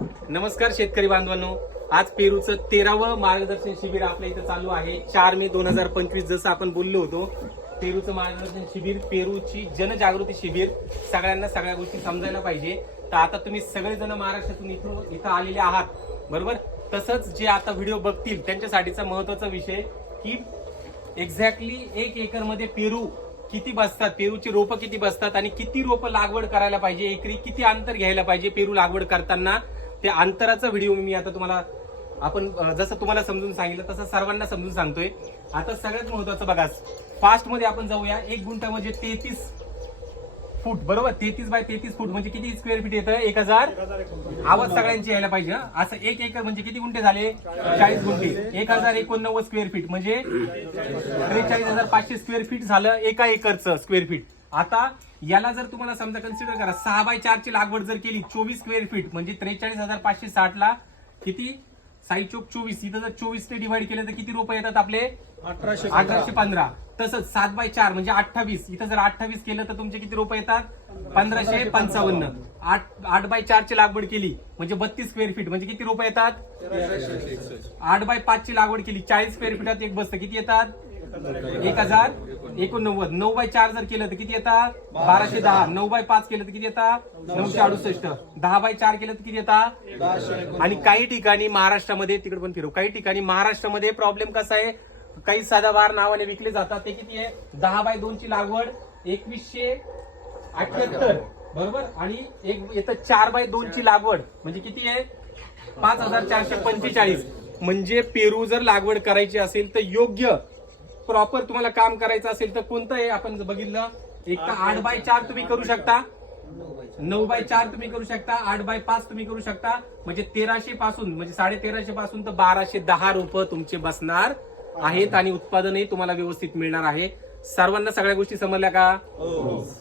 नमस्कार शेतकरी बांधवांनो, आज पेरूचं 13वं मार्गदर्शन शिबिर आपल्या इथं चालू आहे. 4 मे 2025 जसं आपण बोललो होतो, पेरूचं मार्गदर्शन शिबिर, पेरूची जनजागृती शिबिर, सगळ्यांना सगळ्या गोष्टी समजायला पाहिजे. तर आता तुम्ही सगळेजण महाराष्ट्रातून इथं आलेले आहात, बरोबर. तसंच जे आता व्हिडिओ बघतील त्यांच्यासाठीचा महत्वाचा विषय की एक्झॅक्टली 1 एकर मध्ये पेरू किती बसतात, पेरूची रोपं किती बसतात आणि किती रोपं लागवड करायला पाहिजे, एकरी किती अंतर घ्यायला पाहिजे पेरू लागवड करताना, त्या अंतराचा व्हिडिओ मी आता तुम्हाला जसं तुम्हाला समजून सांगितलं तसं सर्वांना समजून सांगतोय. आता सगळ्यात महत्वाचं बघा, फास्ट मध्ये आपण जाऊया. 1 गुंठा म्हणजे 33 फूट, बरोबर. 33 बाय 33 फूट म्हणजे किती स्क्वेअर फीट येतं? 1000. आवाज सगळ्यांची यायला पाहिजे. असं 1 एकर म्हणजे किती गुंठे झाले? 40 गुंठे. 1089 स्क्वेअर फीट म्हणजे 43,500 स्क्वेअर फीट झालं एका एकरचं स्क्वेअर फीट. आता याला जर तुम्हाला समजा कन्सिडर करा, 6 बाय 4 ची लागवड जर केली, 24 स्क्वेअर फीट म्हणजे 43,560 ला किती? 6 चोक 24. इथं जर 24 ने डिवाइड केलं तर किती रुपये येतात आपले? 1815. तसंच 7 बाय 4 म्हणजे 28. इथं जर 28 केलं तर तुमचे किती रुपये येतात? 1555. 8 बाय 4 ची लागवड केली म्हणजे 32 स्क्वेअर फीट म्हणजे किती रुपये येतात? 8 बाय 5 ची लागवड केली, 40 स्क्वेअर फीटात एक बसतं, किती येतात? 1089. 9 बाय 4 जर केलं तर किती येतात? 1210. 9 बाय 5 केलं तर किती येतात? 968. 10 बाय 4 केलं तर किती येतात? आणि काही ठिकाणी महाराष्ट्रामध्ये, तिकडे पण फिरू, काही ठिकाणी महाराष्ट्रामध्ये प्रॉब्लेम कसा आहे, काही सदाबहार नावाने विकले जातात. ते किती आहे? 10 बाय 2 ची लागवड 2178, बरोबर. आणि एक येतं 4 बाय 2 ची लागवड म्हणजे किती आहे? 5445. म्हणजे पेरू जर लागवड करायची असेल तर योग्य प्रॉपर तुम्हाला काम करायचं असेल तर कोणतं आहे? आपण बघितलं, एक तर 8 बाय 4 तुम्ही करू शकता, 9 बाय 4 तुम्ही करू शकता, 8 बाय 5 तुम्ही करू शकता. म्हणजे 1300 पासून, म्हणजे 1350 पासून तर 1210 रोपं तुमचे बसणार आहेत आणि उत्पादनही तुम्हाला व्यवस्थित मिळणार आहे. सर्वांना सगळ्या गोष्टी समजल्या का?